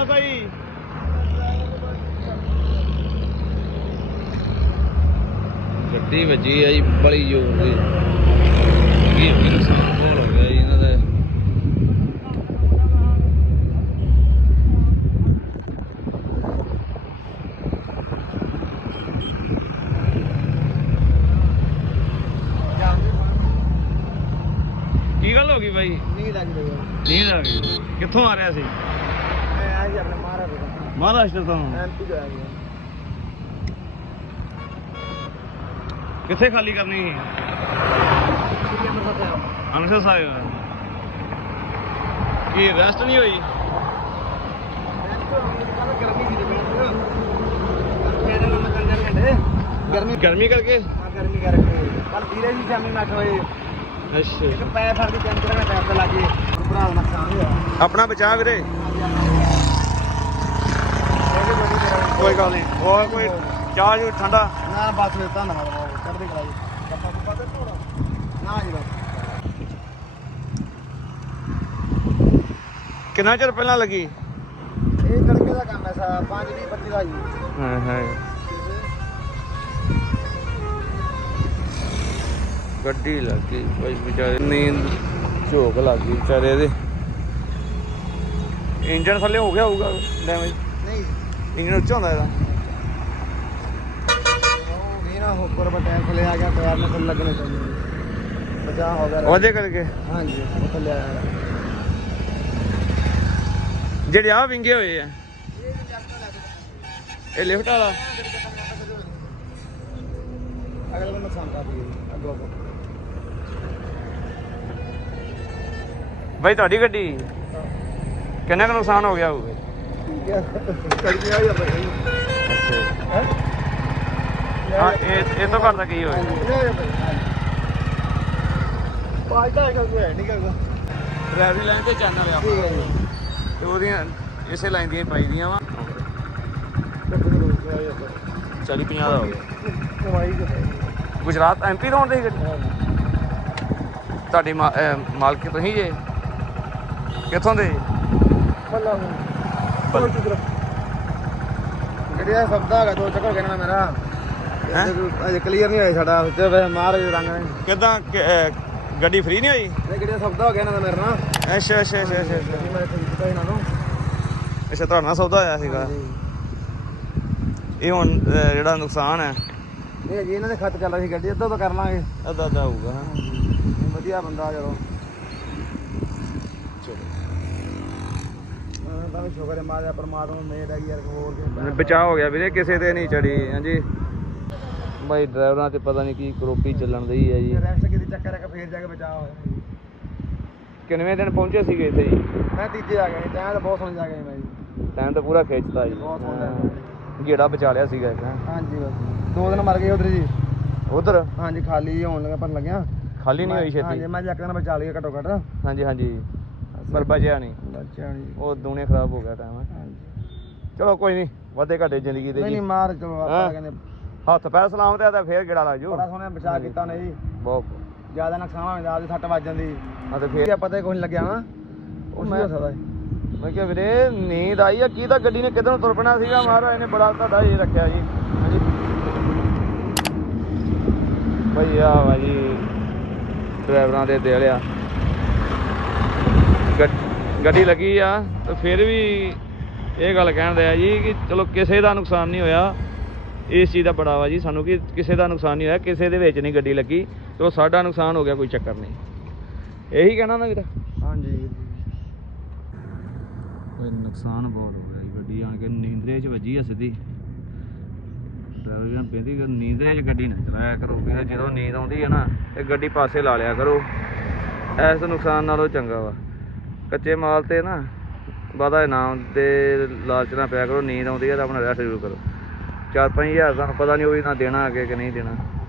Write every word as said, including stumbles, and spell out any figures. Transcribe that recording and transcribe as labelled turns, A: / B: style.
A: ਹਾਦਸਾ ਜੀ? ਗੱਡੀ ਵੱਜੀ ਆ ਜੀ ਬੜੀ ਜ਼ੋਰ ਦੀ। ਕੀ ਨੁਕਸਾਨ ਬਹੁਤ ਹੋ ਗਿਆ ਜੀ ਇਹਨਾਂ ਦਾ। ਕੀ ਗੱਲ ਹੋ ਗਈ ਬਾਈ?
B: ਨੀਂਦ ਆ ਗਈ।
A: ਨੀਂਦ ਆ ਗਈ? ਕਿੱਥੋਂ ਆ ਰਿਹਾ ਸੀ?
B: ਮੈਂ ਆ ਜੀ ਆਪਣੇ ਮਹਾਰਾਸ਼ਟਰ ਤੋਂ।
A: ਮਹਾਰਾਸ਼ਟਰ ਤੋਂ?
B: ਐਮਪੀ ਤੋਂ ਆ ਗਿਆ।
A: ਕਿੱਥੇ ਖਾਲੀ ਕਰਨੀ ਸੀ? ਅੰਮ੍ਰਿਤਸਰ ਸਾਹਿਬ। ਕੀ ਰੈਸਟ ਨਹੀਂ ਹੋਈ?
B: ਗਰਮੀ
A: ਗਰਮੀ ਕਰਕੇ?
B: ਹਾਂ ਗਰਮੀ ਕਰਕੇ ਕੱਲ ਵੀਰੇ ਜੀ ਸ਼ਾਮੀ ਅੱਠ ਵਜੇ
A: ਅੱਛਾ।
B: ਇੱਕ ਪੈਰ ਫੜ ਕੇ ਕੈਂਸਰ ਦਾ ਪੈਰ ਤੇ ਲੱਗ ਗਏ। ਭਰਾ ਦਾ ਨੁਕਸਾਨ ਹੋਇਆ।
A: ਆਪਣਾ ਬਚਾ ਵੀਰੇ। ਕੋਈ ਗੱਲ ਨਹੀਂ। ਹੋਰ ਕੋਈ ਚਾਹ ਜੂ ਠੰਡਾ?
B: ਨਾ ਬਸ ਧੰਨਵਾਦ ਬਹੁਤ ਚੜ੍ਹਦੀ ਕਲਾ ਜੀ। ਗੱਪਾ ਗੁੱਪਾ ਤੇ ਥੋੜਾ ਨਾ ਜੀ ਬਸ।
A: ਕਿੰਨਾ ਚਿਰ ਪਹਿਲਾਂ ਲੱਗੀ?
B: ਇਹ ਤੜਕੇ ਦਾ ਕੰਮ ਹੈ ਸਾ ਪੰਜ ਵੀਹ ਪੱਚੀ ਦਾ ਜੀ।
A: ਹਾਂ ਹਾਂ। ਗੱਡੀ ਲੱਗੀ ਕੋਈ ਵਿਚਾਰੇ ਨੀਂਦ ਝੋਕ ਲੱਗ ਗਈ ਵਿਚਾਰੇ ਦੇ। ਇੰਜਨ ਥੱਲੇ ਹੋ ਗਿਆ ਹੋਊਗਾ ਡੈਮੇਜ?
B: ਨਹੀਂ
A: ਇੰਜਨ ਉੱਚਾ ਹੁੰਦਾ ਇਹਦਾ?
B: ਉਹ ਵੀ ਨਾ ਉੱਪਰ ਬਟੈਨ ਥੱਲੇ ਆ ਗਿਆ ਪੈਰ ਨਾਲ ਥੱਲੇ ਲੱਗਣੇ ਚਾਹੀਦੇ। ਬਚਾ ਹੋ ਗਿਆ
A: ਉਹਦੇ ਕਰਕੇ?
B: ਹਾਂਜੀ ਉਹ ਥੱਲੇ ਆਇਆ।
A: ਜਿਹੜੇ ਆਹ ਵਿੰਗੇ ਹੋਏ ਆ ਇਹ ਲਿਫਟ ਵਾਲਾ?
B: ਅਗਲੇ ਨੂੰ ਨੁਕਸਾਨ ਕਰ ਦਈਏ ਅੱਗੋਂ।
A: ਬਾਈ ਤੁਹਾਡੀ ਗੱਡੀ ਕਿੰਨਾ ਕੁ ਨੁਕਸਾਨ ਹੋ ਗਿਆ ਹੋਊਗਾ?
B: ਠੀਕ ਹੈ ਕੜੀਆਂ ਆ ਜਾਂਦਾ ਹੈ।
A: ਅੱਛਾ। ਹਾਂ ਇਹ ਇਹ ਤੋਂ ਘੱਟ ਦਾ ਕੀ ਹੋਇਆ?
B: ਪਾਲਟਾ ਹੈਗਾ ਕੋਈ ਹੈ ਨਹੀਂ ਕਰਦਾ।
A: ਡਰਾਈਵਰੀ ਲਾਈਨ ਤੇ ਚੈਨਲ ਆ
B: ਠੀਕ ਹੈ ਜੀ।
A: ਤੇ ਉਹਦੀਆਂ ਇਸੇ ਲਾਈਨ ਦੀਆਂ ਪਾਈ ਦੀਆਂ ਵਾ। ਚਾਲੀ ਪੰਜਾਹ ਦਾ ਹੋ ਗਿਆ।
B: ਕਮਾਈ ਕਰ
A: ਗੁਜਰਾਤ ਐਮ ਪੀ ਤੋਂ ਆਉਂਦੇ ਸੀ ਗੱਡੀ? ਤੁਹਾਡੀ ਮਾ- ਅਹ ਮਾਲਕ ਤੁਸੀਂ ਜੇ ਕਿੱਥੋਂ ਦੇ?
B: ਬੱਲਾ ਬੱਲ ਗੱਡੀਆ ਸਬਦਾ ਹੈਗਾ ਦੋ ਚੱਕਰ ਕਹਿਣਾ ਮੇਰਾ।
A: ਹੈਂ?
B: ਅਜੇ ਕਲੀਅਰ ਨਹੀਂ ਹੋਇਆ ਸਾਡਾ ਉੱਤੇ ਵੈਸੇ ਮਹਾਰਾਜ ਰੰਗ ਨੇ।
A: ਕਿੱਦਾਂ ਕਿ- ਅਹ ਗੱਡੀ ਫ੍ਰੀ ਨਹੀਂ ਹੋਈ?
B: ਇਹ ਗੱਡੀਆ ਸਬਦਾ ਹੋ ਗਿਆ ਇਹਨਾਂ ਦਾ ਮੇਰੇ ਨਾਲ।
A: ਅੱਛਾ ਅੱਛਾ ਅੱਛਾ ਅੱਛਾ ਅੱਛਾ।
B: ਮੈਂ ਇੱਥੇ ਦਿੱਤਾ ਇਹਨਾਂ ਨੂੰ।
A: ਅੱਛਾ ਤੁਹਾਡਾ ਨਾਲ ਸੌਦਾ ਹੋਇਆ ਸੀਗਾ। ਇਹ ਹੁਣ ਅਹ ਜਿਹੜਾ ਨੁਕਸਾਨ ਹੈ
B: ਇਹ ਜੀ ਇਹਨਾਂ ਦੇ ਖੱਤ ਚੱਲ ਰਹੀ ਸੀ ਗੱਡੀ ਅੱਧਾ ਤਾਂ ਕਰ ਲਾਂਗੇ।
A: ਅੱਧਾ ਅੱਧਾ ਹੋਊਗਾ। ਹਾਂ
B: ਵਧੀਆ ਬੰਦਾ ਜਦੋਂ
A: ਚਲੋ
B: ਮੈਂ ਤਾਂ ਵੀ ਸ਼ੁਕਰ ਹੈ ਮਾਰਿਆ ਪਰਮਾਤਮਾ ਨੂੰ ਮੇਰ ਹੈਗੀ ਯਾਰ ਹੋਰ ਕੇ
A: ਬਚਾਅ ਹੋ ਗਿਆ ਵੀਰੇ ਕਿਸੇ ਤੇ ਨਹੀਂ ਚੜੀ। ਹਾਂਜੀ ਬਾਈ ਡਰਾਈਵਰਾਂ ਤੇ ਪਤਾ ਨਹੀਂ ਕੀ ਕਰੋਪੀ ਚੱਲਣ ਦਈ ਹੈ ਜੀ।
B: ਰੈਸਟ ਕੀਤੀ ਚੱਕਰ ਹੈ ਫੇਰ ਜਾ ਕੇ ਬਚਾਅ ਹੋਇਆ।
A: ਕਿੰਨਵੇਂ ਦਿਨ ਪਹੁੰਚੇ ਸੀਗੇ ਇੱਥੇ ਜੀ?
B: ਮੈਂ ਤੀਜੇ ਆ ਗਿਆ ਜੀ। ਟਾਈਮ ਤਾਂ ਬਹੁਤ ਸੋਹਣਾ ਜਾ ਗਿਆ ਮੈਂ ਜੀ।
A: ਟਾਈਮ ਤਾਂ ਪੂਰਾ ਖਿੱਚਤਾ ਜੀ।
B: ਬਹੁਤ ਸੋਹਣਾ
A: ਗੇੜਾ ਬਚਾ ਲਿਆ ਸੀਗਾ ਇੱਕ।
B: ਹਾਂਜੀ ਬਸ ਦੋ ਦਿਨ ਮਰ ਗਏ ਉਧਰ ਜੀ।
A: ਉਧਰ
B: ਹਾਂਜੀ ਖਾਲੀ ਹੋਣ ਲੱਗਾ ਪਰ ਲੱਗਿਆ
A: ਖਾਲੀ ਨਹੀਂ ਹੋਈ ਛੇਤੀ?
B: ਹਾਂਜੀ ਮੈਂ ਇੱਕ ਦਿਨ ਬਚਾ ਲਿਆ ਘੱਟੋ ਘੱਟ।
A: ਹਾਂਜੀ ਹਾਂਜੀ ਪਰ ਬਚਿਆ ਨਹੀਂ।
B: ਬੱਚਿਆਂ ਜੀ
A: ਉਹ ਦੂਣੇ ਖਰਾਬ ਹੋ ਗਿਆ ਟਾਈਮ।
B: ਹਾਂਜੀ
A: ਚਲੋ ਕੋਈ ਨਹੀਂ ਵਾਧੇ ਘਾਟੇ ਜ਼ਿੰਦਗੀ ਦੇ
B: ਨਹੀਂ
A: ਜੀ।
B: ਨਹੀਂ ਮਾਰ ਚਲੋ ਆਪਾਂ
A: ਹੈਂ?
B: ਕਹਿੰਦੇ
A: ਹੱਥ ਪੈਰ ਸਲਾਮਤ ਹੈ ਤਾਂ ਫੇਰ ਗੇੜਾ ਲੱਗ ਜੂ।
B: ਬੜਾ ਸੋਹਣਾ ਬਚਾ ਕੀਤਾ ਨੇ ਜੀ।
A: ਬਹੁਤ।
B: ਜ਼ਿਆਦਾ ਨੁਕਸਾਨ ਹੋ ਜਾਂਦਾ ਸੱਟ ਵੱਜ ਜਾਂਦੀ।
A: ਹਾਂ ਤੇ ਫੇਰ
B: ਇਹ ਪਤਾ ਹੀ ਕੋਈ ਨਹੀਂ ਲੱਗਿਆ ਨਾ ਉਹ
A: ਮੈਂ-
B: ਹੋ ਸਕਦਾ
A: ਮੈਂ ਕਿਹਾ ਵੀਰੇ ਨੀਂਦ ਆਈ ਆ ਕੀ ਤਾਂ ਗੱਡੀ ਨੇ ਕਿੱਧਰ ਨੂੰ ਤੁਰ ਪੈਣਾ ਸੀਗਾ। ਮਹਾਰਾਜ ਨੇ ਬੜਾ ਤੁਹਾਡਾ ਇਹ ਰੱਖਿਆ ਜੀ। ਹਾਂਜੀ ਭਾਈ ਆ ਵਾ ਜੀ ਡਰਾਈਵਰਾਂ ਦੇ ਦਿਲ ਆ। ਗੱਡ- ਗੱਡੀ ਲੱਗੀ ਆ ਤੇ ਫਿਰ ਵੀ ਇਹ ਗੱਲ ਕਹਿਣ ਦਿਆ ਜੀ ਕਿ ਚਲੋ ਕਿਸੇ ਦਾ ਨੁਕਸਾਨ ਨਹੀਂ ਹੋਇਆ। ਇਸ ਚੀਜ਼ ਦਾ ਬੜਾ ਵਾ ਜੀ ਸਾਨੂੰ ਕਿ ਕਿਸੇ ਦਾ ਨੁਕਸਾਨ ਨਹੀਂ ਹੋਇਆ। ਕਿਸੇ ਦੇ ਵਿੱਚ ਨਹੀਂ ਗੱਡੀ ਲੱਗੀ। ਚਲੋ ਸਾਡਾ ਨੁਕਸਾਨ ਹੋ ਗਿਆ ਕੋਈ ਚੱਕਰ ਨਹੀਂ। ਇਹੀ ਕਹਿਣਾ ਨਾ ਵੀਰਾ?
B: ਹਾਂਜੀ
A: ਨੁਕਸਾਨ ਬਹੁਤ ਹੋ ਗਿਆ ਜੀ। ਗੱਡੀ ਆਣ ਕੇ ਨੀਂਦਰੇ 'ਚ ਵੱਜੀ ਆ ਸਿੱਧੀ। ਡਰਾਈਵਰ ਨੂੰ ਬੇਨਤੀ ਕਿ ਨੀਂਦਰੇ 'ਚ ਗੱਡੀ ਨਾ ਚਲਾਇਆ ਕਰੋ। ਵੀਰੇ ਜਦੋਂ ਨੀਂਦ ਆਉਂਦੀ ਹੈ ਨਾ ਇਹ ਗੱਡੀ ਪਾਸੇ ਲਾ ਲਿਆ ਕਰੋ। ਇਸ ਨੁਕਸਾਨ ਨਾਲੋਂ ਚੰਗਾ ਵਾ ਕੱਚੇ ਮਾਲ ਤੇ ਨਾ ਵਾਧਾ ਇਨਾਮ ਦੇ ਲਾਲਚ ਨਾ ਪਿਆ ਕਰੋ। ਨੀਂਦ ਆਉਂਦੀ ਹੈ ਤਾਂ ਆਪਣਾ ਰੈਸਟ ਜ਼ਰੂਰ ਕਰੋ। ਚਾਰ ਪੰਜ ਹਜ਼ਾਰ ਤੁਹਾਨੂੰ ਪਤਾ ਨਹੀਂ ਉਹ ਵੀ ਨਾ ਦੇਣਾ ਅੱਗੇ ਕਿ ਨਹੀਂ ਦੇਣਾ।